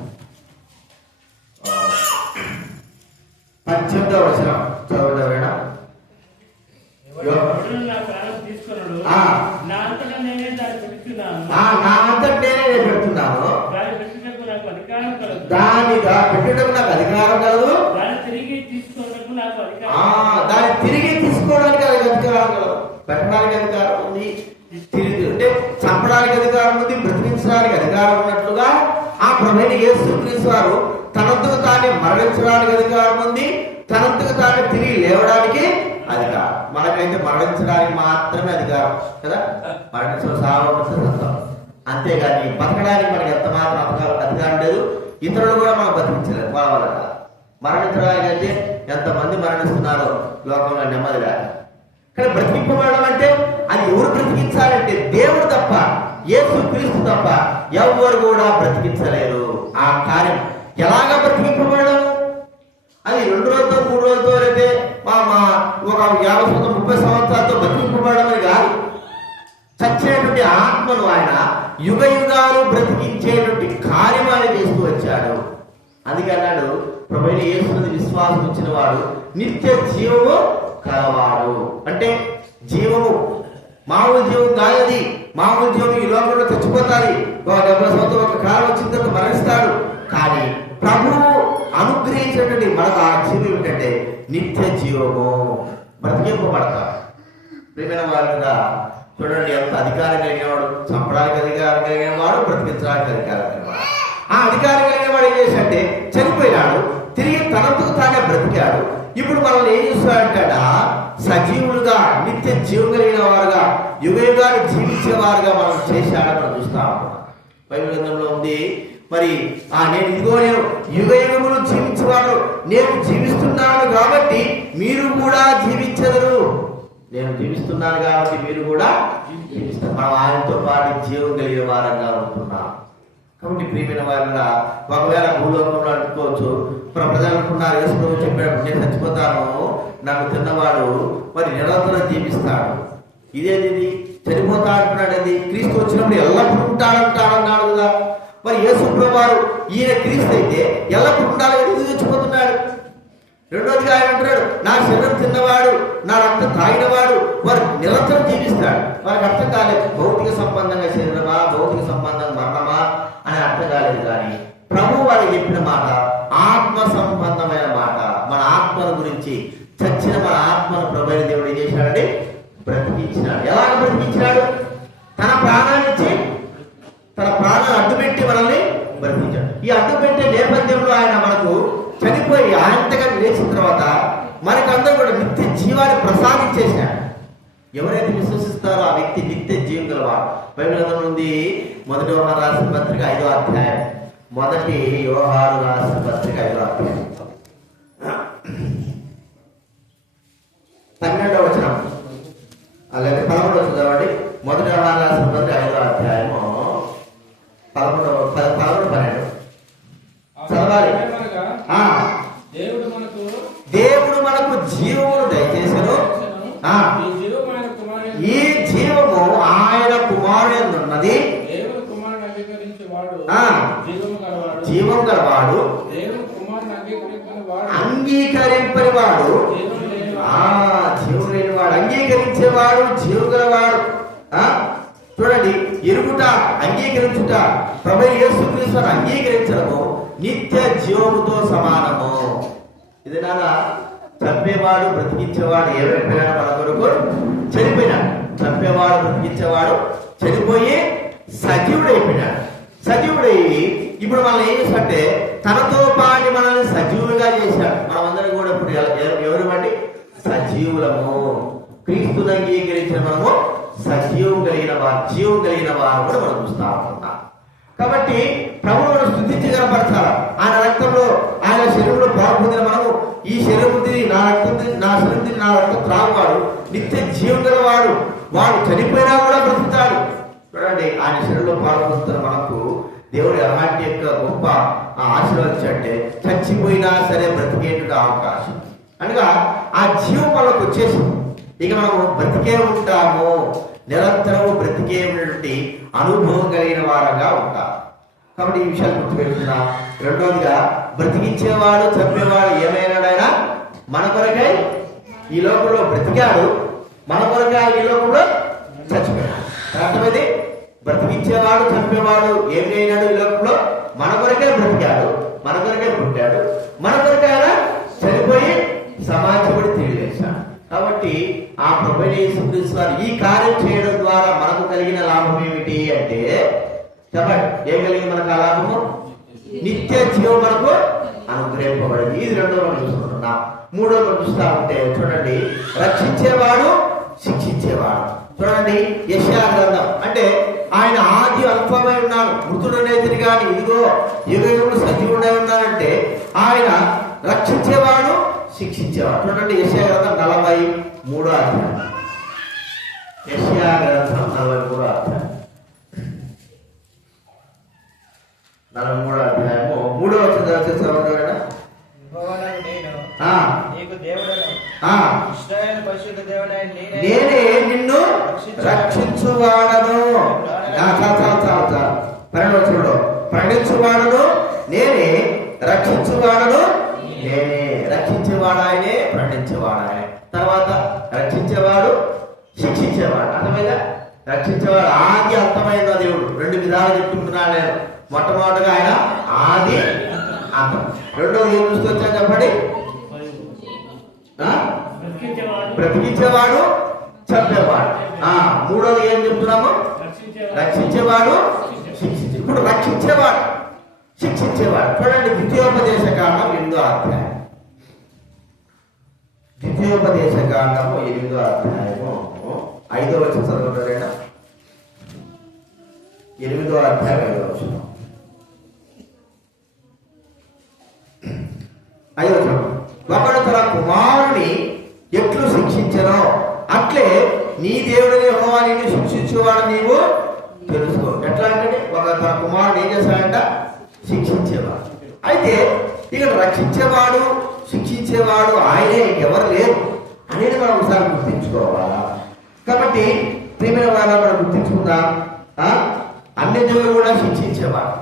18వ వచనం చదవండి ఎవరైనా. నా అంతటా నేనే పెడుతున్నాను, దానిగా పెట్టుటకు నాకు అధికారం కలదు, దాన్ని తిరిగి తీసుకోవడానికి అధికారం కలదు. పెట్టడానికి అధికారం ఉంది, తిరిగి అంటే చంపడానికి అధికారం ఉంది, బ్రతికించడానికి అధికారం ఉన్నట్లుగా ఆ ప్రభువైన యేసుక్రీస్తు వారు తనంతకు తానే మరణించడానికి అధికారం ఉంది, తనంతకు తానే తిరిగి లేవడానికి అధికారం. మనకైతే మరణించడానికి మాత్రమే అధికారం కదా, మరణించడం సాగుతాం. అంతేగాని బతకడానికి మనకి ఎంత మాత్రం అధికారం లేదు. ఇతరులు కూడా మనం బతికించలేదు వాళ్ళ మరణించడానికి అయితే ఎంతమంది మరణిస్తున్నారో లోకంలో నెమ్మది లేక. కానీ బ్రతికింపబడడం అంటే అది ఎవరు బ్రతికించాలంటే దేవుడు తప్ప, యేసుక్రీస్తు తప్ప ఎవరు కూడా బ్రతికించలేరు. ఆ కార్యం ఎలాగా బ్రతికింపబడడం? అది 2 రోజులతో 3 రోజులతో అయితే ఒక 50 30 సంవత్సరాలతో బ్రతికింపబడడం అని కాదు. చచ్చినటువంటి ఆత్మను ఆయన యుగ యుగాలు బ్రతికించేటువంటి కార్యం ఆయన చేస్తూ వచ్చాడు. అందుకే అన్నాడు, ప్రభువైన యేసునందు విశ్వాసం ఇచ్చిన వాడు నిత్య జీవము కలవాడు. అంటే జీవము మామూలు జీవం కాదది. మామూలు జీవం ఈ లోకంలో చచ్చిపోతాది, ఒక 70 సంవత్సరం ఒక కాలం వచ్చిన తర్వాత మరణిస్తాడు. కానీ ప్రభువు అనుగ్రహించినటువంటి మనకు ఆ జీవం ఏమిటంటే నిత్య జీవము, బ్రతికింపబడతాడు. ప్రియమైన వారుగా చూడండి, ఎంత అధికారం కలిగిన వాడు, చంపడానికి అధికారం కలిగిన వాడు, బ్రతికించడానికి అధికారం కలిగిన వాడు. ఆ అధికారం కలిగిన వాడు ఏం చేశాడంటే చనిపోయినాడు, తిరిగి తనంతకు తానే బ్రతికాడు. ఇప్పుడు మనల్ని ఏం చేస్తాడంటాడా? సజీవులుగా నిత్య జీవం కలిగిన వారుగా యుగయుగాన్ని జీవించే జీవించేవారుగా మనం చేశాడని మనం చూస్తా ఉన్నాం. బైబిల్ గ్రంథంలో ఉంది, మరి నేను యుగ యుగములు జీవించేవాడు నేను జీవిస్తున్నాను కాబట్టి మీరు కూడా జీవించదరు. నేను జీవిస్తున్నాను కాబట్టి మీరు కూడా జీవిస్తారు. మనం ఆయనతో పాటు జీవం కలిగిన వారంగా ఉంటున్నాం. కాబట్టి ప్రియమైన వారిగా ఒకవేళ భూలోకంలో అనుకోవచ్చు, ప్రజలు అనుకున్నారు యేసు ప్రభువు చెప్పినప్పుడు నేను చచ్చిపోతాను, నన్ను తిన్నవాడు మరి నిరంతరం జీవిస్తాడు. ఇదేది చనిపోతా అంటున్నాడు, అది క్రీస్తు వచ్చినప్పుడు ఎల్లప్పుడు ఉంటాడంటాడన్నాడు కదా. మరి యేసు ప్రభువు వారు ఈయన క్రీస్తు అయితే ఎల్లప్పుడు ఉండాలని ఎందుకు చచ్చిపోతున్నాడు? రెండోదిగా ఆయన అంటున్నాడు, నా శరీరం తిన్నవాడు నా రక్తం తాగినవాడు వారు నిరంతరం జీవిస్తాడు. వారికి అర్థం కాలేదు భౌతిక సంబంధంగా శరీరమా భౌతిక సంబంధంగా మరణమా అని అర్థం కాలేదు. కానీ ప్రభు వారు చెప్పిన మాట ఆత్మ సంబంధమైన మాట. మన ఆత్మల గురించి చచ్చిన మన ఆత్మను ప్రభు అయిన దేవుడు ఏం చేశాడంటే బ్రతికించినాడు. ఎలాగ బ్రతికించినాడు? తన ప్రాణాన్ని అడ్డుపెట్టి మనల్ని బ్రతికించాడు. ఈ అడ్డుపెట్టే నేపథ్యంలో ఆయన మనకు చనిపోయి ఆయనగా లేచిన తర్వాత మనకందరూ కూడా నిత్య జీవాన్ని ప్రసాదించేశాడు. ఎవరైతే విశ్వసిస్తారో ఆ వ్యక్తి నిత్య జీవం గలవాడు. బైబిల్ గ్రంథంలో ఉంది, 1 యోహాను రాసిన పత్రిక 5వ అధ్యాయం. 1 యోహాను రాసిన పత్రిక 5వ అధ్యాయం 12వ వచనం అలాగే 11వ వచనం చదవండి. 1 యోహాను రాసిన పత్రిక 5వ అధ్యాయము 11 12 చదవాలి. దేవుడు మనకు జీవమును దయచేసెను, ఈ జీవము ఆయన కుమారుడు ఉన్నది. జీవం గలవాడు అంగీకరింపని వాడు, జీవం లేనివాడు అంగీకరించేవాడు జీవం గలవాడు. చూడండి, ఎరుగుట అంగీకరించుట ప్రభువు యేసుక్రీస్తును అంగీకరించడము నిత్య జీవముతో సమానము. ఇది నాన్న చంపేవాడు బ్రతికించేవాడు ఏమైపోయాడు? మన కొరకు చనిపోయినాడు. చంపేవాడు బ్రతికించేవాడు చనిపోయి సజీవుడైపోయినాడు. సజీవుడయ్యి ఇప్పుడు మనల్ని ఏం చేశాడంటే తనతో పాటు మనల్ని సజీవులుగా చేశాడు. మనమందరం కూడా ఇప్పుడు ఎవరు బట్టి సజీవులము. క్రీస్తుని అంగీకరించిన మనము సజీవం కలిగిన వారు, జీవం కలిగిన వారు కూడా మనం చూస్తా ఉంటున్నాం. కాబట్టి ప్రభువును స్తుతించి కనపరచాలి. ఆయన రక్తంలో ఆయన శరీరంలో పాల్పొందిన మనము ఈ శరీరం తిని నా శరీరం తిని నా రక్తం త్రాగువాడు నిత్య జీవం గలవాడు, వాడు చనిపోయినా కూడా బ్రతుకుతాడు. చూడండి, ఆయన శరీరంలో పాల్పొందుతున్న మనకు దేవుడు ఎలాంటి యొక్క గొప్ప ఆశీర్వదించంటే చచ్చిపోయినా సరే బ్రతికేట అవకాశం. అనగా ఆ జీవం మనకు వచ్చేసి ఇక మనము బ్రతికే ఉంటాము, నిరంతరము బ్రతికే ఉన్నటువంటి అనుభవం కలిగిన వారంగా ఉంటారు. కాబట్టి ఈ విషయాలు గుర్తుపెట్టుకున్నా. రెండోదిగా బ్రతికించేవాడు చంపేవాడు ఏమైనాడైనా మన కొరకై ఈ లోకంలో బ్రతికాడు, మన కొరకై ఈ లోకంలో చచ్చిపోయాడు. అర్థమైంది? బ్రతికించేవాడు చంపేవాడు ఏమి అయినాడు ఈ లోకంలో? మన కొరకే బ్రతికాడు, మన కొరకే పుట్టాడు, మన కొరకే ఆయన చనిపోయి సమాజపడి తెలియజేశాడు. కాబట్టి ఆ ప్రభువైన యేసుక్రీస్తు వారు ఈ కార్యం చేయడం ద్వారా మనకు కలిగిన లాభం ఏమిటి అంటే చెప్పండి, ఏం కలిగింది మనకు? ఆ లాభము నిత్య జీవం మనకు అనుగ్రహింపబడింది. ఇది రెండో మనం చూసుకుంటున్నాం. మూడో మనం చూస్తా ఉంటే చూడండి, రక్షించేవాడు శిక్షించేవాడు. చూడండి, యెషయా గ్రంథం అంటే ఆయన ఆది అల్పమై ఉన్నాడు, మృతుడనేది కానీ ఇదిగో యుగములు సజీవుడై ఉన్నాడంటే ఆయన రక్షించేవాడు శిక్షించేవాడు. చూడండి, యెషయా గ్రంథం 43వ అధ్యాయం. యెషయా గ్రంథం 43వ అధ్యాయం 43వ అధ్యాయము 3వ వచనం చదువుతారా? నేనే నిన్ను రక్షించువాడను. ప్రకటించువాడను నేనే, రక్షించువాడను నేనే. రక్షించేవాడాయనే, ప్రకటించేవాడాయనే. తర్వాత రక్షించేవాడు శిక్షించేవాడు. అర్థమైందా? రక్షించేవాడు ఆది అంతమైన దేవుడు. రెండు విధాలు చెప్పుకుంటున్నాడు నేను. మొట్టమొదటిగా ఆయన ఆది అంతం. రెండోది ఏం చూసుకొచ్చా చెప్పండి? బ్రతికించేవాడు చంపేవాడు. మూడోది ఏం చెప్తున్నాము? రక్షించేవాడు శిక్షించే. ఇప్పుడు రక్షించేవాడు శిక్షించేవాడు. చూడండి, ద్వితీయోపదేశ కాండం 8వ అధ్యాయం. ద్వితీయోపదేశ కాండము 8వ అధ్యాయము 5వ వచనం చదవండి. 8వ అధ్యాయం 5వ వచనం. 5వ వచనం. ఒకడు తన కుమారుని ఎట్లు శిక్షించనో అట్లే నీ దేవుడిని యెహోవా నిన్ను శిక్షించేవాడు నీవు తెలుసుకో. ఎట్లా అంటే ఒక తన కుమారుడు ఏం చేశాడంట? శిక్షించేవాడు. అయితే ఇక్కడ రక్షించేవాడు శిక్షించేవాడు ఆయనే, ఎవరు లేరు అనేది మనం ఒకసారి గుర్తించుకోవాలా. కాబట్టి ప్రియమైన వారు మనం గుర్తించుకుందాం. అన్ని జనులు కూడా శిక్షించేవాడు.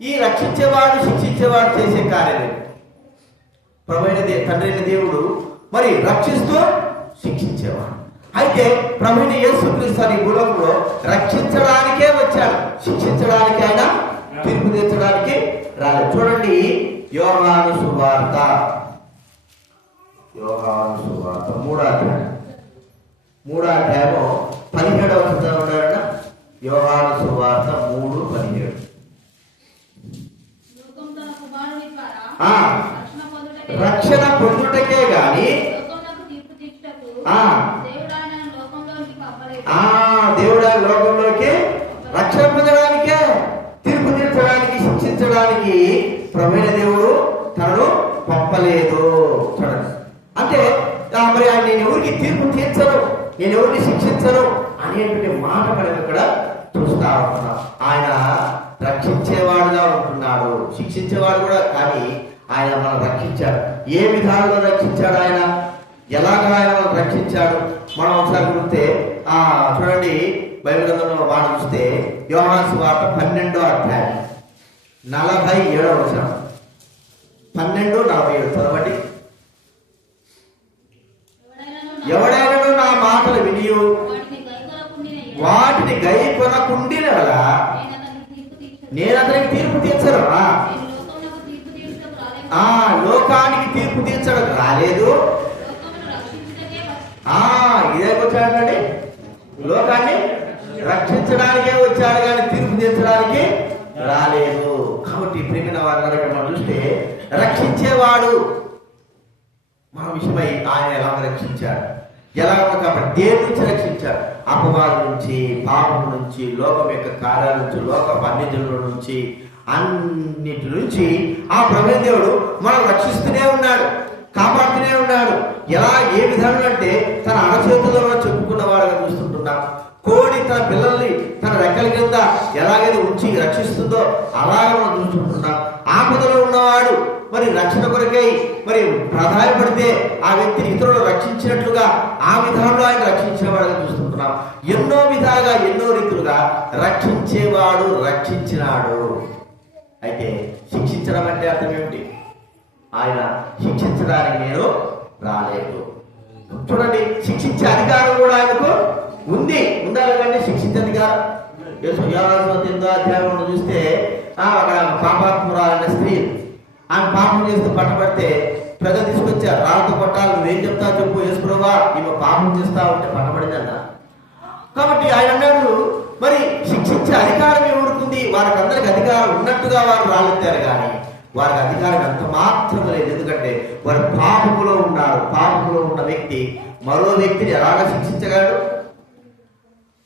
ఈ రక్షించేవాడు శిక్షించేవాడు చేసే కార్యం ప్రభువైన తండ్రి అయిన దేవుడు మరి రక్షిస్తూ శిక్షించేవాడు. అయితే ప్రభువైన యేసుక్రీస్తు ఈ భూలోకంలో రక్షించడానికే వచ్చాడు, శిక్షించడానికి ఆయన తీర్పు తీర్చడానికి రాలేదు. చూడండి యోహాను సువార్త 3వ అధ్యాయం 17వ వచనం ఉన్నారట. యోహాను సువార్త 3:17. రక్షణ పొందుటకే గాని దేవుడు లోకంలోకి రక్షణ పొందడానికే, తీర్పు తీర్చడానికి, శిక్షించడానికి ప్రభువైన దేవుడు తనను పంపలేదు. చూడండి, అంటే మరి ఆయన నేను ఎవరికి తీర్పు తీర్చను, నేను ఎవరిని శిక్షించను అనేటువంటి మాట మనం ఇక్కడ చూస్తా ఉంటున్నాం. ఆయన రక్షించేవాడుగా ఉంటున్నాడు, శిక్షించేవాడు కూడా. కానీ ఆయన మనం రక్షించాడు. ఏ విధానంలో రక్షించాడు ఆయన, ఎలాగ ఆయన మనం రక్షించాడు మనం ఒకసారి చూస్తే చూడండి బైబిల్ గ్రంథంలో మాట చూస్తే యోహాను సువార్త 12వ అధ్యాయం 47వ వచనం. 12:47 చదవండి. ఎవడైనా నా మాటలు విని వాటిని గై కొనకుండిన నేను అతనికి తీర్పు తీర్చను. లోకానికి తీర్పు తీర్చడం రాలేదు, ఇదే వచ్చాడండి. లోకాన్ని రక్షించడానికే వచ్చాడు కానీ తీర్పు తీర్చడానికి రాలేదు. కాబట్టి ప్రేమిన వారి మనం చూస్తే రక్షించేవాడు మన విషయమై ఆయన ఎలా రక్షించాడు, ఎలా కాబట్టి దేని నుంచి రక్షించాడు? అపవాదం నుంచి, పాపం నుంచి, లోకం యొక్క కార్యాల నుంచి, లోకపు అన్ని జనుల నుంచి, అన్నిటి నుంచి ఆ ప్రభువైన దేవుడు మనం రక్షిస్తూనే ఉన్నాడు, కాపాడుతూనే ఉన్నాడు. ఎలా, ఏ విధానం అంటే తన అరచేతుల్లో చెప్పుకున్న వాడుగా చూస్తుంటున్నాం. కోడి తన పిల్లల్ని తన రెక్కల కింద ఎలాగైతే ఉంచి రక్షిస్తుందో అలాగే మనం చూస్తుంటున్నాం. ఆపదలో ఉన్నవాడు మరి రక్షణ కొరకై మరి ప్రాధాన్యపడితే ఆ వ్యక్తిని ఇతరులు రక్షించినట్లుగా ఆ విధానంలో ఆయన రక్షించేవాడుగా చూస్తుంటున్నాం. ఎన్నో విధాలుగా, ఎన్నో రీతులుగా రక్షించేవాడు రక్షించినాడు. అయితే శిక్షించడం అంటే అర్థం ఏమిటి? ఆయన శిక్షించడానికి నేను రాలేదు. చూడండి, శిక్షించే అధికారం కూడా ఆయనకు ఉండాలి. కంటే శిక్షించే అధికారం 8వ అధ్యాయంలో చూస్తే అక్కడ పాపాత్మురాలైన స్త్రీ ఆమె పాపం చేస్తూ పట్టబడితే ప్రజలు తీసుకొచ్చారు, రాళ్ళతో కొట్టాలి, నువ్వేం చెప్తావు చెప్పు, యేసుప్రభువా ఈమె పాపం చేస్తా ఉంటే పట్టబడిందన్న. కాబట్టి ఆయన అన్నాడు, మరి శిక్షించే అధికారం ఎవరుకుంది? వారికి అందరికి అధికారం ఉన్నట్టుగా వారు రాళ్ళెత్తారు కానీ వారికి అధికారం ఎంత మాత్రం లేదు. ఎందుకంటే వారు పాపములో ఉన్నారు. పాపములో ఉన్న వ్యక్తి మరో వ్యక్తిని ఎలాగ శిక్షించగలడు?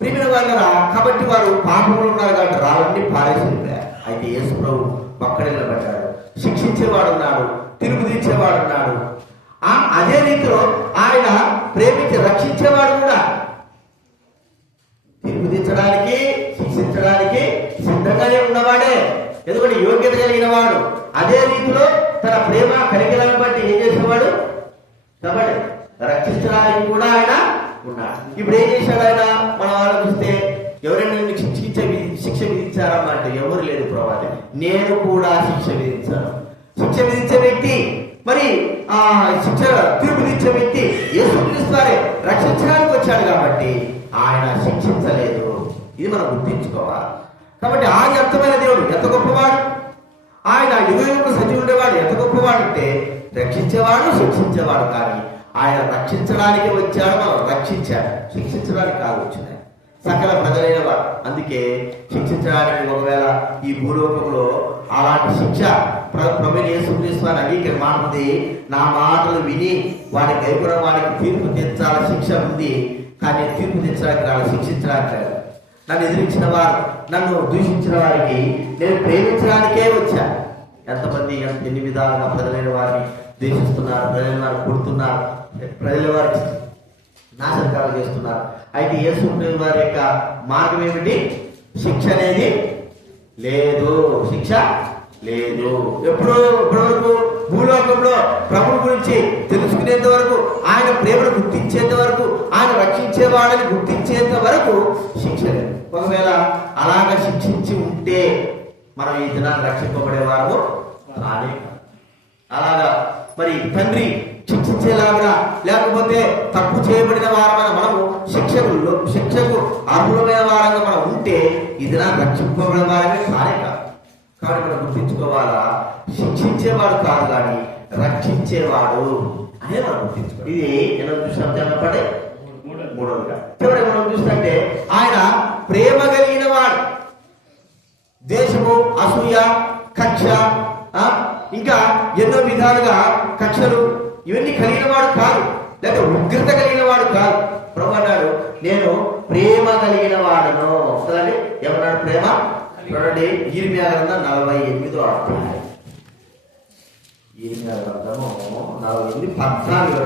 ప్రియమైన వారు కదా, కాబట్టి వారు పాపములో ఉన్నారు కాబట్టి రాళ్ళని పారేసిపోయారు. అయితే యేసు ప్రభు పక్కన నిలబడ్డాడు. శిక్షించేవాడు ఉన్నాడు, తిరుగు తీర్చేవాడు ఉన్నాడు. అదే రీతిలో ఆయన ప్రేమించి రక్షించేవాడు కూడా తిరుగు తీర్చడానికి, శిక్షించడానికి సిద్ధంగానే ఉన్నవాడే. ఎందుకంటే యోగ్యత కలిగిన వాడు. అదే రీతిలో తన ప్రేమ కలిగిన బట్టి ఏం చేసేవాడు? కాబట్టి రక్షించడానికి కూడా ఆయన ఉన్నాడు. ఇప్పుడు ఏం చేశాడు ఆయన? మనం ఆలోచిస్తే ఎవరైనా శిక్ష విధించారమ్మా అంటే ఎవరు లేదు ప్రభావం. నేను కూడా శిక్ష విధించాను. శిక్ష విధించే వ్యక్తి, మరి శిక్ష తీర్పు విధించే వ్యక్తి యేసుక్రీస్తు వారే రక్షించడానికి వచ్చాడు కాబట్టి ఆయన శిక్షించలేదు. ఇది మనం గుర్తించుకోవాలి. కాబట్టి ఆయన అర్థమైన దేవుడు ఎంత గొప్పవాడు, ఆయన యుగ సజీవుడు ఉండేవాడు ఎంత గొప్పవాడు అంటే రక్షించేవాడు, శిక్షించేవాడు. కానీ ఆయన రక్షించడానికి వచ్చాడు, మనం రక్షించాడు, శిక్షించడానికి కాదు వచ్చినాయి సకల ప్రజలైన వాడు. అందుకే శిక్షించడానికి ఒకవేళ ఈ భూలోకంలో అలాంటి శిక్ష ప్రభువైన యేసుక్రీస్తు వారి అంగీకరణ మాటది, నా మాటలు విని వాడి గైపురం వాడికి తీర్పు తీర్చాల శిక్ష ఉంది. కానీ తీర్పు తీర్చడానికి రాదు, శిక్షించడానికి రాదు. నన్ను ఎదిరించిన వారు, నన్ను దూషించిన వారికి నేను ప్రేమించడానికే వచ్చా. ఎంతమంది ఎన్ని విధాలుగా ప్రజలైన వారిని ద్వేషిస్తున్నారు, ప్రజలైన వారిని కొడుతున్నారు, ప్రజల వారికి నాశనకాలు చేస్తున్నారు. అయితే యేసు వారి యొక్క మార్గం ఏమిటి? శిక్ష అనేది లేదు, శిక్ష లేదు. ఇప్పటివరకు భూలోకంలో ప్రభువు గురించి తెలుసుకునేంత వరకు, ఆయన ప్రేమను గుర్తించేంత వరకు, ఆయన రక్షించేవాడని గుర్తించేంత వరకు శిక్ష లేదు. ఒకవేళ అలాగ శిక్షించి ఉంటే మనం ఈ దినాన్ని రక్షింపబడేవారు కానే కాదు. అలాగా మరి తండ్రి శిక్షించేలాగా, లేకపోతే తప్పు చేయబడిన వారమైన మనము శిక్షకు అర్హులమైన వారంగా మనం ఉంటే ఈ దినాన్ని రక్షింపబడిన వారమే కానే కాదు. కాబట్టి మనం గుర్తించుకోవాలా, శిక్షించేవాడు కాదు కానీ రక్షించేవాడు అనే మనం గుర్తించుకోవాలి. ఇది ఎలా చూసాం చెప్పండి? మూడవదిగా చివరి మనం చూస్తుంటే ఆయన ప్రేమ కలిగిన వాడు. దేశము, అసూయ, కక్ష, ఇంకా ఎన్నో విధాలుగా కక్షలు ఇవన్నీ కలిగిన వాడు కాదు, లేదా ఉగ్రత కలిగిన వాడు కాదు. ప్రభు అన్నాడు, నేను ప్రేమ కలిగిన వాడను. ఏమన్నాడు? ప్రేమ. చూడండి, ఇర్మియా గ్రంథం 48వ అధ్యాయం. ఇర్మియా గ్రంథము 48, 14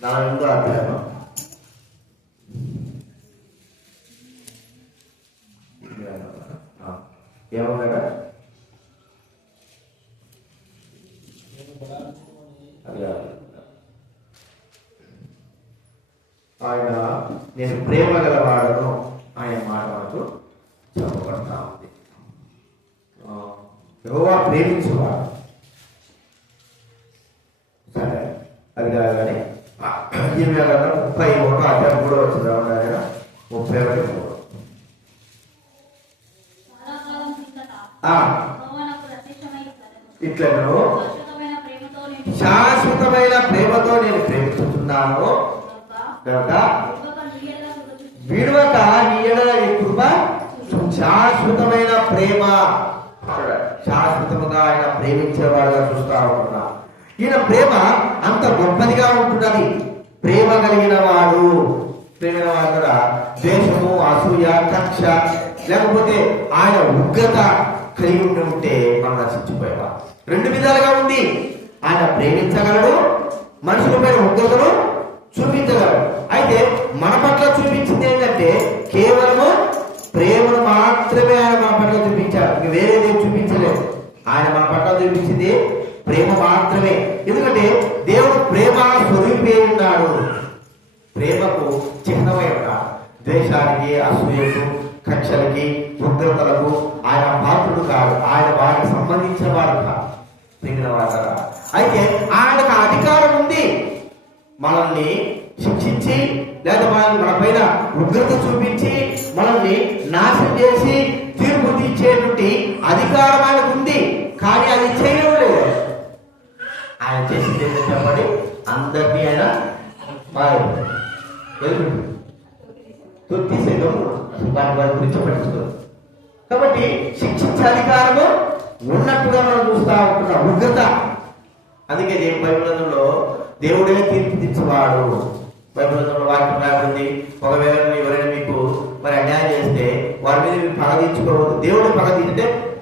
48వ అధ్యాయం. ఏమన్నాడా? ఆయన నేను ప్రేమ గలవాడను ఆయన మాట మనకు చెప్పబడతా ఉంది. యెహోవా ప్రేమించేవాడు. సరే, అది కాగానే 31వ అధ్యాయం 3వ వచనం ఉండాలి. 31 ఇట్లను శాశ్వతమైన ప్రేమతో నేను ప్రేమిస్తున్నాను కనుక విడువక నీ యెడల నీ కృప. శాశ్వతమైన ప్రేమ, శాశ్వతముగా ఆయన ప్రేమించేవాడుగా చూస్తా ఉంటున్నా. ఈయన ప్రేమ అంత గొప్పదిగా ఉంటున్నది. ప్రేమ కలిగిన వాడు, ప్రేమ కూడా ద్వేషము, అసూయ, కక్ష, లేకపోతే ఆయన ఉగ్రత కలిగి ఉంటే మనం రక్షించిపోయేవా. రెండు విధాలుగా ఉంది. ఆయన ప్రేమించగలడు, మనుషుల పైన ఉగ్రతను చూపించగలడు. అయితే మన పట్ల చూపించింది ఏంటంటే కేవలము ప్రేమను మాత్రమే ఆయన మన పట్ల చూపించాడు, ఇంక వేరేదేం చూపించలేదు. ఆయన మన పట్ల చూపించింది ప్రేమ మాత్రమే. ఎందుకంటే దేవుడు ప్రేమ స్వరూపే ఉన్నాడు, ప్రేమకు చిహ్నమై ఉన్నాడు. ద్వేషానికి, అసూయకు, కక్షలకి, ఉగ్రతలకు ఆయన పాత్రుడు కాదు, ఆయన వారికి సంబంధించిన వాడు కాదు. అయితే ఆయనకు అధికారం ఉంది మనల్ని శిక్షించి, లేదా మన పైన ఉగ్రత చూపించి, మనల్ని నాశనం చేసి తీర్పు తీర్చేటువంటి అధికారం ఆయనకు ఉంది. కానీ అది చేయడం లేదు. ఆయన చేసింది ఏంటంటే చెప్పండి, అందరినీ ఆయన తీసేయడం, వారి వారి గురించి పట్టించుకోరు. కాబట్టి శిక్షించే అధికారము ఉన్నట్టుగా మనం చూస్తా ఉంటున్నాం. ఉగ్రత. అందుకే బైబిల్లో దేవుడే తీర్పు తీర్చేవాడు. బైబిల్లో వాక్యం రాబడింది, ఒకవేళ ఎవరైనా మీకు మరి అన్యాయం చేస్తే వారి మీద మీరు పగ తీర్చుకోవద్దు. దేవుడు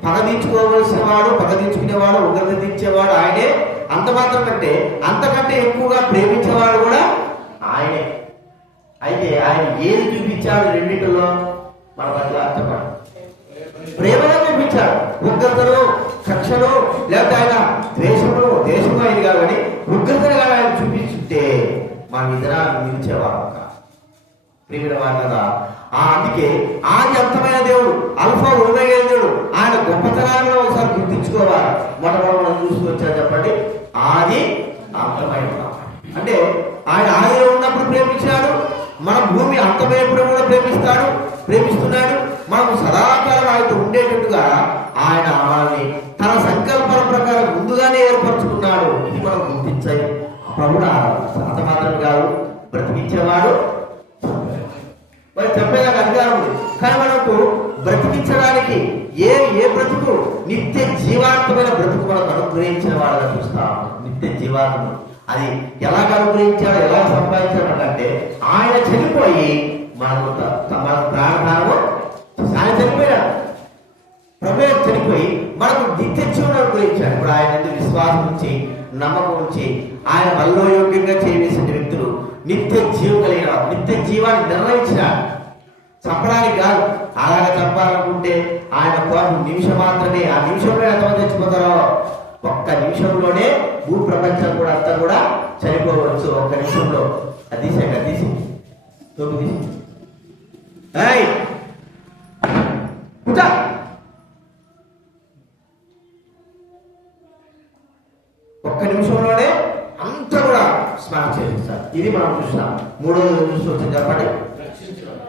పగ తీర్చుకోవలసిన వాడు, పగ తీర్చుకునేవాడు, ఉగ్రత తీర్చేవాడు ఆయనే. అంత మాత్రం కంటే అంతకంటే ఎక్కువగా ప్రేమించేవాడు కూడా ఆయనే. అయితే ఆయన ఏది చూపించాడు రెండింటిలో మన పట్ల అర్థపడు ప్రేమగా చూపించాడు. ఉగ్రతను, కక్షను, లేకపోతే ఆయన దేశము అయింది కాబట్టి ఉగ్రతను కానీ ఆయన చూపించుంటే మన ఇతరాన్ని నిలిచేవారు ప్రియమైన కదా. అందుకే ఆది అంతమైన దేవుడు, అల్ఫా ఒమేగా దేవుడు, ఆయన గొప్పతనాన్ని ఒకసారి గుర్తించుకోవాలి. మొట్టమొదటి మనం చూసుకొచ్చా చెప్పండి, ఆది అంతమైన అంటే ఆయన ఆదిలో ఉన్నప్పుడు ప్రేమించాడు, మన భూమి అంతమైనప్పుడు కూడా ప్రేమిస్తున్నాడు. మనం సదాకాలం ఆయనతో ఉండేటట్టుగా ఆయన మనల్ని తన సంకల్పాల ప్రకారం ముందుగానే ఏర్పరచుకున్నాడు. ఇది మనం గుర్తించాలి. ప్రభుడు అంత మాత్రం కాదు, బ్రతికించేవాడు, మరి చెప్పేదానికి అధికారం ఉంది. కానీ మనకు బ్రతికించడానికి ఏ బ్రతుకు నిత్య జీవాత్మైన బ్రతుకు మనకు అనుగ్రహించిన వాళ్ళగా చూస్తాం. నిత్య జీవాత్మ అది ఎలాగ అనుగ్రహించాడు, ఎలా సంపాదించాడు అంటే ఆయన చనిపోయి మన ప్రాణభారము ఆయన చనిపోయాడు. ప్రభు చనిపోయి మనకు నిత్య జీవనం గురించాడు. ఇప్పుడు ఆయన విశ్వాసం ఉంచి నమ్మకం ఉంచి ఆయన వల్ల యోగ్యంగా చేయవేసిన వ్యక్తులు నిత్య జీవం కలిగిన నిత్య జీవాన్ని నిర్ణయించినాడు. చంపడానికి కాదు. అలాగే చంపాలనుకుంటే ఆయన కోసం నిమిషం మాత్రమే. ఆ నిమిషంలో ఎంతమంది చచ్చిపోతారో ఒక్క నిమిషంలోనే భూ ప్రపంచం కూడా అంతా కూడా చనిపోవచ్చు. ఒక్క నిమిషంలో తీసి ఒక్క నిమిషంలోనే అంతా కూడా స్మార్ట్ చేస్తారు. ఇది మనం చూసినాం. మూడోది చూస్తూ వచ్చింది చెప్పండి.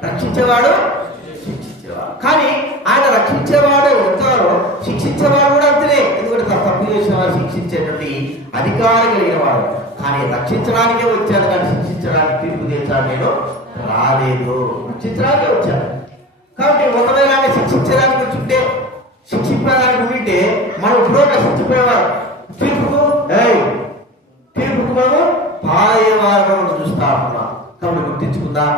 రక్షించేవాడు శిక్షించేవాడు. కానీ ఆయన రక్షించేవాడు ఎంతవారో శిక్షించేవాడు కూడా అంతనే. ఎందుకంటే తప్పు చేసిన వారు శిక్షించేటువంటి అధికారం కలిగిన వాడు. కానీ రక్షించడానికే వచ్చాడు, కానీ శిక్షించడానికి తీర్పు తీర్చాడు నేను రాలేదు. రక్షించడానికే వచ్చాడు. కాబట్టి ఒకవేళ ఆయన శిక్షించడానికి వచ్చుంటే శిక్షించడానికి ఉంటే మనం ఇప్పుడు రక్షించిపోయేవారు. తీర్పుకు మనము పాయేవారు చూస్తా ఉన్నాం. కాబట్టి గుర్తించుకుందాం.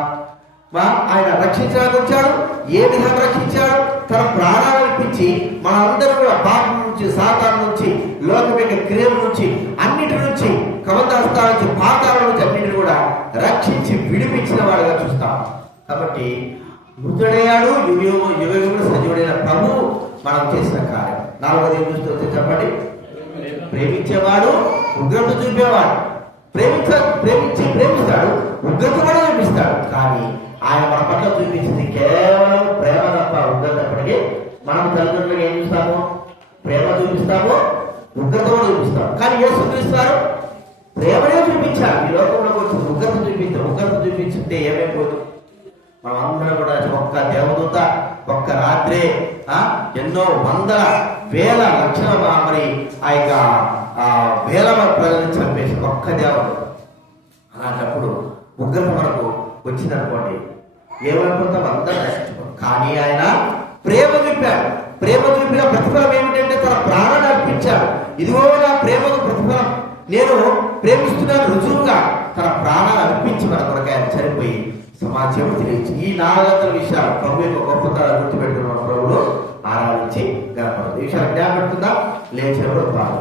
ఆయన రక్షించడానికి వచ్చాడు. ఏ విధంగా రక్షించాడు? తన ప్రాణాలు అర్పించి మనందరూ కూడా పాపం నుంచి, సాతాను నుంచి, లోకం యొక్క క్రియల నుంచి, అన్నిటి నుంచి, కవంతహస్తాల నుంచి, పాతాల నుంచి అన్నిటిని కూడా రక్షించి విడిపించిన వాడుగా చూస్తాం. కాబట్టి మృతుడయ్యాడు, యుగయుగుడు సజీవుడైన ప్రభు మనం చేసిన కార్యం. నాలుగోది ఏం చూస్తూ చెప్పండి. ప్రేమించేవాడు ఉగ్రత చూపేవాడు. ప్రేమిస్తాడు, ఉగ్రత కూడా చూపిస్తాడు. కానీ ఆయన మన పట్ల చూపించింది కేవలం ప్రేమ తప్ప ఉగ్రత. ఎప్పటికీ మనం తల్లిదండ్రులుగా ఏం చూస్తాము? ప్రేమ చూపిస్తాము, ఉగ్రత కూడా చూపిస్తాము. కానీ యేసు చూపిస్తారు ప్రేమనే చూపించాలి. ఈ లోకంలోకి వచ్చి ఉగ్రత చూపించారు. ఉగ్రత చూపించుంటే ఏమైపోదు? మనం అందరం కూడా ఒక్క దేవదూత ఒక్క రాత్రే ఎన్నో వందల వేల లక్షల మరి ఆ యొక్క వేల ప్రజలను చంపేసి ఒక్క దేవదూత. అలాంటప్పుడు ఉగ్రత మనకు వచ్చిందనుకోండి ఏమైపోతాం? అందరూ నశించుకోం. కానీ ఆయన ప్రేమ చూపాడు. ప్రేమ చూపిన ప్రతిఫలం ఏమిటంటే తన ప్రాణాన్ని అర్పించాడు. ఇదిగో నా ప్రేమకు ప్రతిఫలం, నేను ప్రేమిస్తున్నాను రుజువుగా తన ప్రాణాన్ని అర్పించి మన కొరకు ఆయన చనిపోయి సమాజం తెలియచ్చు. ఈ 400 విషయాలు ప్రభు యొక్క గొప్పతనాలు గుర్తుపెట్టుకున్న ప్రభువులు ఆరాధించి గణపడదు. ఈ విషయాలు జ్ఞాపకం పెట్టుకుందాం. లేచినప్పుడు బాగా